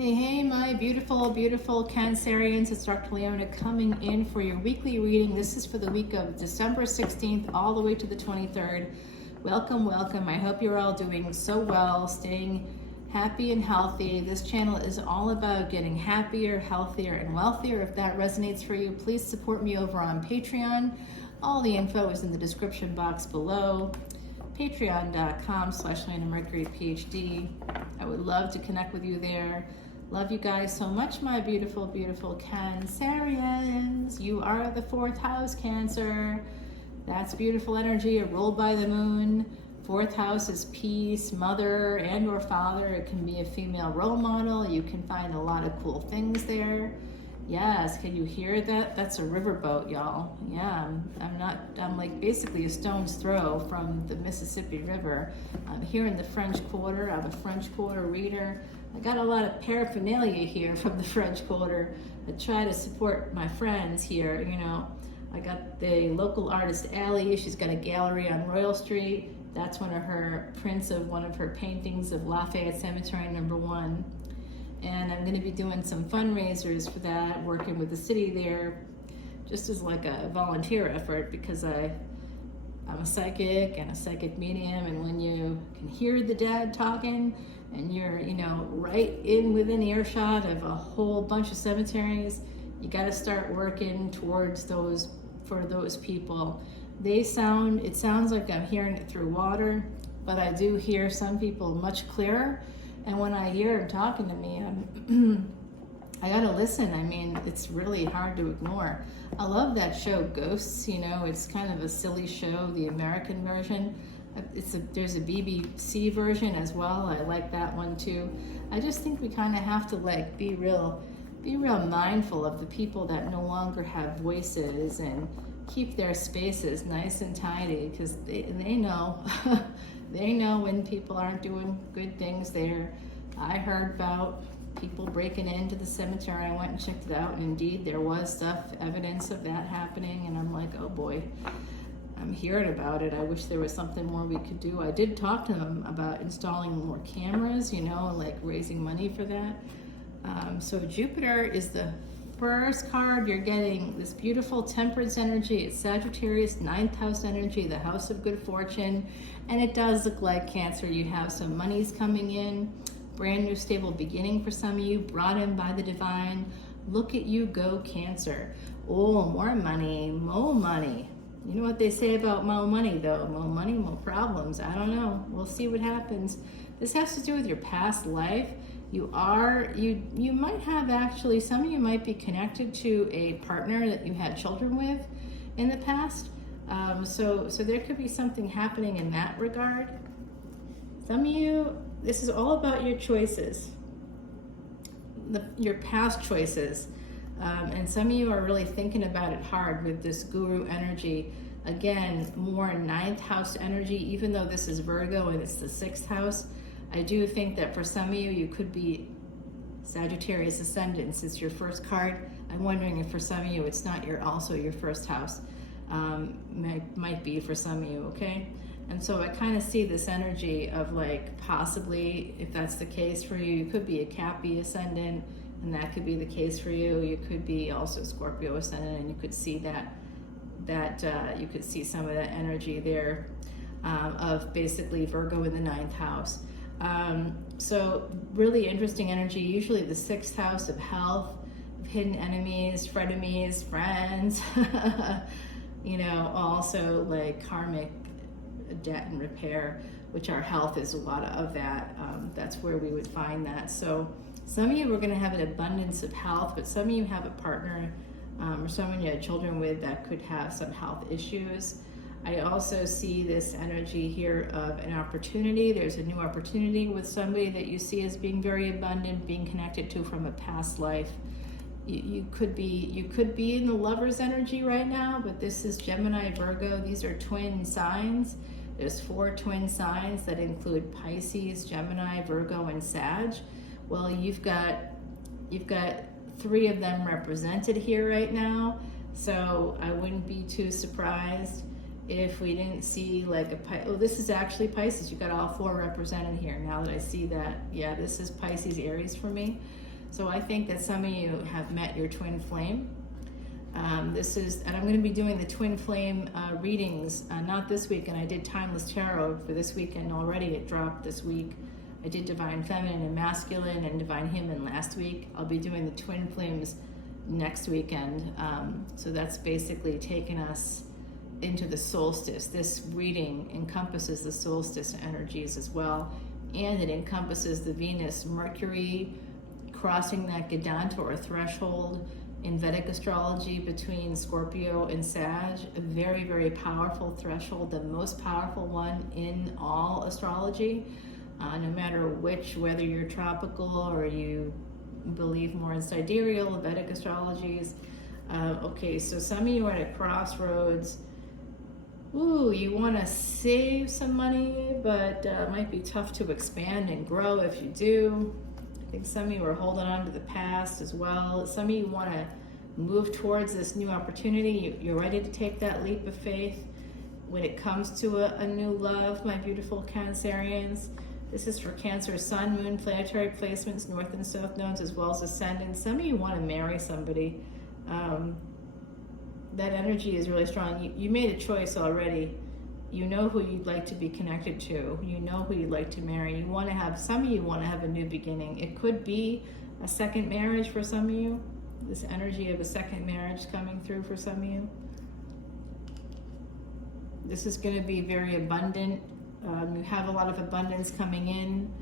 Hey, my beautiful, beautiful Cancerians. It's Dr. Leona coming in for your weekly reading. This is for the week of December 16th all the way to the 23rd. Welcome, welcome. I hope you're all doing so well, staying happy and healthy. This channel is all about getting happier, healthier, and wealthier. If that resonates for you, please support me over on Patreon. All the info is in the description box below. Patreon.com/leonamercuryphd. I would love to connect with you there. Love you guys so much, my beautiful, beautiful Cancerians. You are the fourth house, Cancer. That's beautiful energy, ruled by the moon. Fourth house is peace, mother and or father. It can be a female role model. You can find a lot of cool things there. Yes, can you hear that? That's a riverboat, y'all. Yeah, I'm like basically a stone's throw from the Mississippi River. I'm here in the French Quarter. I'm a French Quarter reader. I got a lot of paraphernalia here from the French Quarter. I try to support my friends here, you know. I got the local artist, Allie. She's got a gallery on Royal Street. That's one of her prints of one of her paintings of Lafayette Cemetery #1. And I'm going to be doing some fundraisers for that, working with the city there, just as like a volunteer effort, because I'm a psychic and a psychic medium, and when you can hear the dead talking and you're, you know, right in within earshot of a whole bunch of cemeteries, you got to start working towards those, for those people. It sounds like I'm hearing it through water, but I do hear some people much clearer. And when I hear them talking to me, I gotta listen. I mean, it's really hard to ignore. I love that show, Ghosts. You know, it's kind of a silly show, the American version. There's a BBC version as well. I like that one too. I just think we kind of have to like be real mindful of the people that no longer have voices and keep their spaces nice and tidy, because they know. They know when people aren't doing good things there. I heard about people breaking into the cemetery. I went and checked it out, and indeed there was evidence of that happening, and I'm like, oh boy, I'm hearing about it. I wish there was something more we could do. I did talk to them about installing more cameras, you know, like raising money for that. So Jupiter is the first card. You're getting this beautiful temperance energy. It's Sagittarius, 9th house energy, the house of good fortune. And it does look like, Cancer, you have some monies coming in, brand new stable beginning for some of you, brought in by the divine. Look at you go, Cancer. Oh, more money, more money. You know what they say about more money though? More money, more problems. I don't know. We'll see what happens. This has to do with your past life. You might have actually, some of you might be connected to a partner that you had children with in the past. So there could be something happening in that regard. Some of you, this is all about your choices, your past choices. And some of you are really thinking about it hard with this guru energy. Again, more 9th house energy, even though this is Virgo and it's the 6th house. I do think that for some of you, you could be Sagittarius Ascendant. It's your first card. I'm wondering if for some of you, it's not also your first house. Might be for some of you, okay? And so I kind of see this energy of like, possibly, if that's the case for you, you could be a Cappy Ascendant, and that could be the case for you. You could be also Scorpio Ascendant, and you could see you could see some of that energy there of basically Virgo in the 9th house. So really interesting energy, usually the 6th house of health, of hidden enemies, frenemies, friends, you know, also like karmic debt and repair, which our health is a lot of that. That's where we would find that. So some of you are going to have an abundance of health, but some of you have a partner or someone you had children with that could have some health issues. I also see this energy here of an opportunity. There's a new opportunity with somebody that you see as being very abundant, being connected to from a past life. You could be in the Lover's energy right now, but this is Gemini, Virgo. These are twin signs. There's 4 twin signs that include Pisces, Gemini, Virgo, and Sag. Well, you've got 3 of them represented here right now, so I wouldn't be too surprised if we didn't see like this is actually Pisces. You got all 4 represented here. Now that I see that, yeah, this is Pisces, Aries for me. So I think that some of you have met your twin flame. And I'm going to be doing the twin flame readings, not this week, and I did Timeless Tarot for this weekend already. It dropped this week. I did Divine Feminine and Masculine and Divine Human last week. I'll be doing the twin flames next weekend. So that's basically taking us into the solstice. This reading encompasses the solstice energies as well, and it encompasses the Venus Mercury crossing that Gadanta or threshold in Vedic astrology between Scorpio and Sag. A very, very powerful threshold, the most powerful one in all astrology, no matter whether you're tropical or you believe more in sidereal, Vedic astrologies. Okay, so some of you are at a crossroads. Ooh, you want to save some money, but it might be tough to expand and grow if you do. I think some of you are holding on to the past as well. Some of you want to move towards this new opportunity. You're ready to take that leap of faith when it comes to a new love, my beautiful Cancerians. This is for Cancer, Sun, Moon, planetary placements, North and South nodes, as well as Ascendant. Some of you want to marry somebody. That energy is really strong. You made a choice already. You know who you'd like to be connected to. You know who you'd like to marry. Some of you want to have a new beginning. It could be a second marriage for some of you. This energy of a second marriage coming through for some of you. This is going to be very abundant. You have a lot of abundance coming in.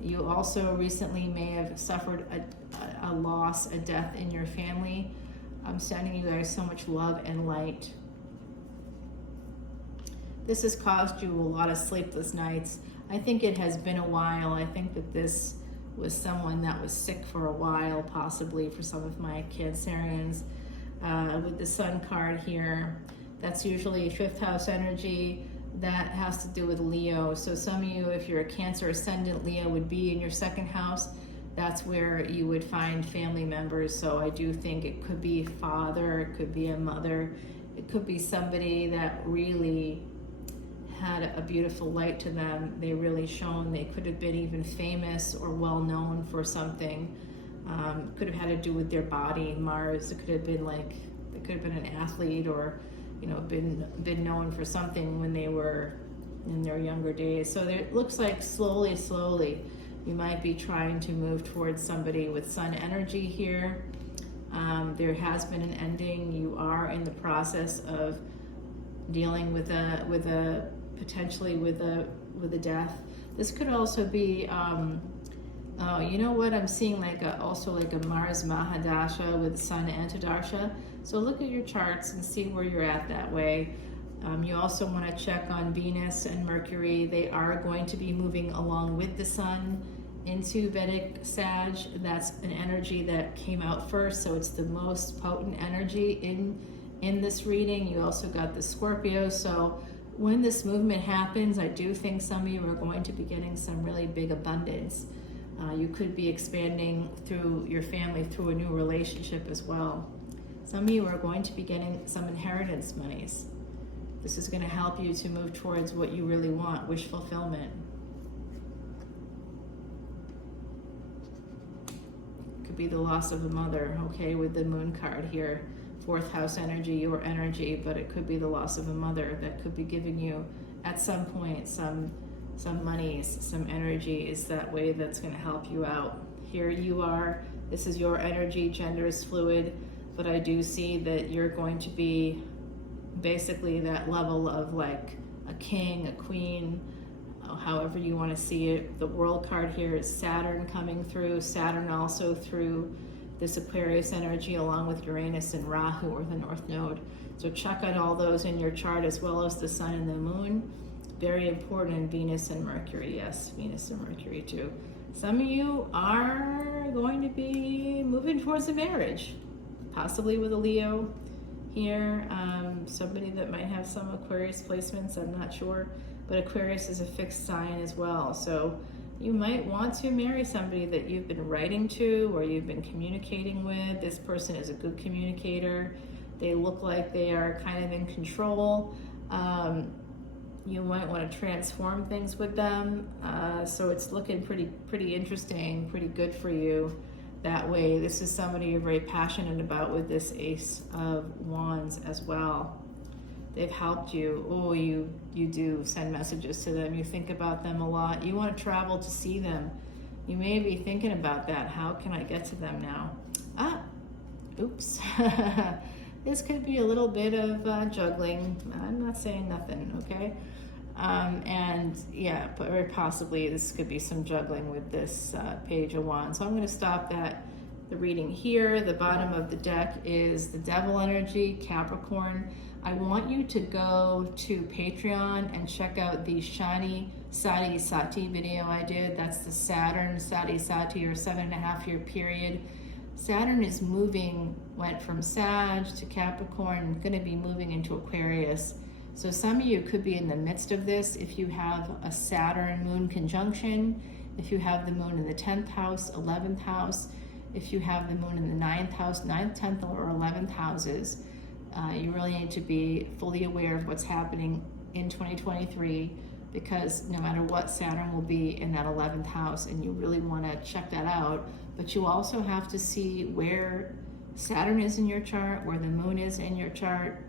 You also recently may have suffered a loss, a death in your family. I'm sending you guys so much love and light. This has caused you a lot of sleepless nights. I think it has been a while. I think that this was someone that was sick for a while, possibly for some of my Cancerians. With the Sun card here, that's usually 5th house energy. That has to do with Leo. So some of you, if you're a Cancer Ascendant, Leo would be in your 2nd house. That's where you would find family members. So I do think it could be a father, it could be a mother, it could be somebody that really had a beautiful light to them. They really shone. They could have been even famous or well known for something. Could have had to do with their body, Mars. It could have been they could have been an athlete, or been known for something when they were in their younger days. So it looks like slowly you might be trying to move towards somebody with Sun energy here. There has been an ending. You are in the process of dealing with a potentially with a death. This could also be you know what, I'm seeing also a Mars Mahadasha with Sun Antidarsha. So look at your charts and see where you're at that way. You also want to check on Venus and Mercury. They are going to be moving along with the Sun into Vedic Sag. That's an energy that came out first, so it's the most potent energy in this reading. You also got the Scorpio. So when this movement happens, I do think some of you are going to be getting some really big abundance. You could be expanding through your family, through a new relationship as well. Some of you are going to be getting some inheritance monies. This is going to help you to move towards what you really want, wish fulfillment. Could be the loss of a mother, okay, with the Moon card here. 4th house energy, your energy, but it could be the loss of a mother that could be giving you, at some point, some monies, some energies that way that's going to help you out. Here you are. This is your energy. Gender is fluid, but I do see that you're going to be basically that level of like a king, a queen, however you want to see it. The World card here is Saturn coming through. Saturn also through this Aquarius energy along with Uranus and Rahu, or the North Node. So check out all those in your chart, as well as the Sun and the Moon. Very important. Venus and Mercury, yes, Venus and Mercury too. Some of you are going to be moving towards a marriage, possibly with a Leo here. Somebody that might have some Aquarius placements, I'm not sure, but Aquarius is a fixed sign as well. So you might want to marry somebody that you've been writing to or you've been communicating with. This person is a good communicator. They look like they are kind of in control. You might want to transform things with them. So it's looking pretty interesting, pretty good for you. that way. This is somebody you're very passionate about with this Ace of Wands as well. They've helped you. Oh, you do send messages to them. You think about them a lot. You want to travel to see them. You may be thinking about that. How can I get to them now? Oops. This could be a little bit of juggling. I'm not saying nothing, okay? And yeah, but very possibly this could be some juggling with this Page of Wands. So I'm going to stop the reading here. The bottom of the deck is the Devil energy, Capricorn. I want you to go to Patreon and check out the Shani Sati Sati video I did. That's the Saturn Sati Sati, or 7.5-year period. Saturn is moving, went from Sag to Capricorn, going to be moving into Aquarius. So some of you could be in the midst of this if you have a Saturn moon conjunction, if you have the moon in the 10th house, 11th house, if you have the moon in the 9th house, 9th, 10th, or 11th houses. You really need to be fully aware of what's happening in 2023, because no matter what, Saturn will be in that 11th house, and you really want to check that out. But you also have to see where Saturn is in your chart, where the moon is in your chart,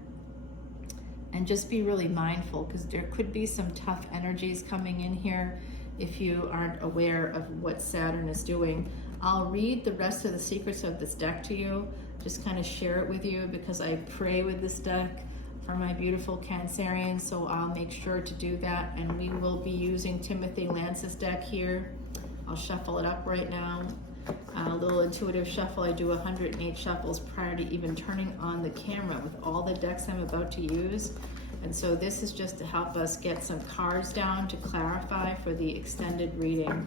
and just be really mindful, because there could be some tough energies coming in here if you aren't aware of what Saturn is doing. I'll read the rest of the secrets of this deck to you, just kind of share it with you, because I pray with this deck for my beautiful Cancerians, so I'll make sure to do that. And we will be using Timothy Lance's deck here. I'll shuffle it up right now. A little intuitive shuffle. I do 108 shuffles prior to even turning on the camera with all the decks I'm about to use. And so this is just to help us get some cards down to clarify for the extended reading.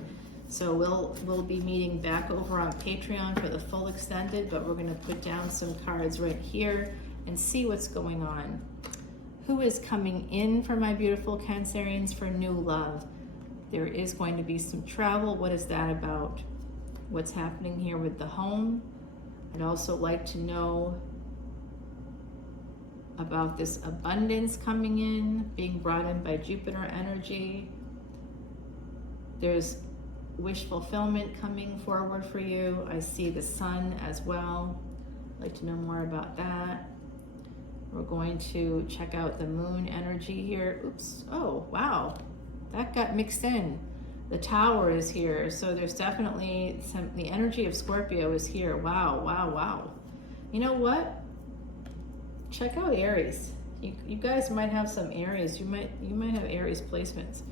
So we'll be meeting back over on Patreon for the full extended, but we're going to put down some cards right here and see what's going on. Who is coming in for my beautiful Cancerians for new love? There is going to be some travel. What is that about? What's happening here with the home? I'd also like to know about this abundance coming in, being brought in by Jupiter energy. There's wish fulfillment coming forward for you. I see the sun as well. I'd like to know more about that. We're going to check out the moon energy here. Oops. Oh, wow. That got mixed in. The Tower is here. So there's definitely the energy of Scorpio is here. Wow, wow, wow. You know what? Check out Aries. You guys might have some Aries. You might have Aries placements.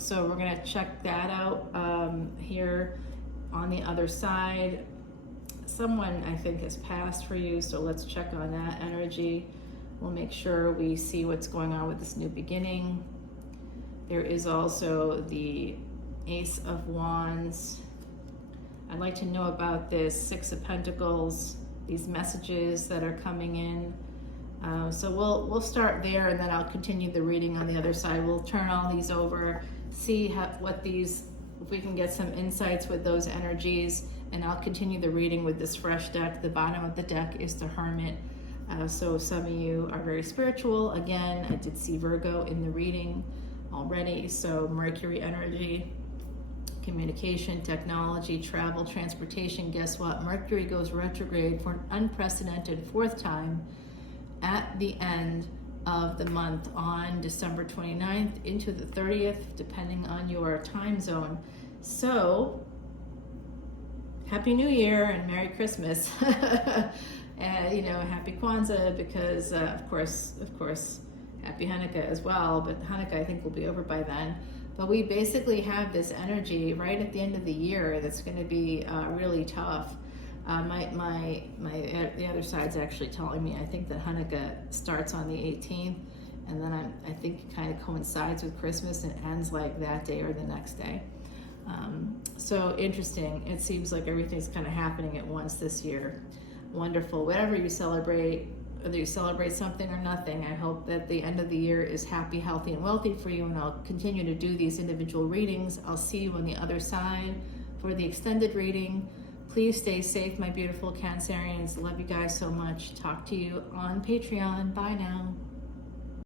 So we're going to check that out here on the other side. Someone, I think, has passed for you, so let's check on that energy. We'll make sure we see what's going on with this new beginning. There is also the Ace of Wands. I'd like to know about this Six of Pentacles, these messages that are coming in. So we'll start there, and then I'll continue the reading on the other side. We'll turn all these over, see if we can get some insights with those energies, and I'll continue the reading with this fresh deck. The bottom of the deck is the Hermit. So some of you are very spiritual. Again, I did see Virgo in the reading already. So Mercury energy, communication, technology, travel, transportation. Guess what? Mercury goes retrograde for an unprecedented 4th time at the end of the month on December 29th into the 30th, depending on your time zone. So Happy New Year and Merry Christmas. And Happy Kwanzaa, because of course Happy Hanukkah as well, but Hanukkah I think will be over by then. But we basically have this energy right at the end of the year that's going to be really tough. The other side's actually telling me, I think that Hanukkah starts on the 18th, and then I think it kind of coincides with Christmas and ends like that day or the next day. So interesting. It seems like everything's kind of happening at once this year. Wonderful. Whatever you celebrate, whether you celebrate something or nothing, I hope that the end of the year is happy, healthy, and wealthy for you, and I'll continue to do these individual readings. I'll see you on the other side for the extended reading. Please stay safe, my beautiful Cancerians. Love you guys so much. Talk to you on Patreon. Bye now.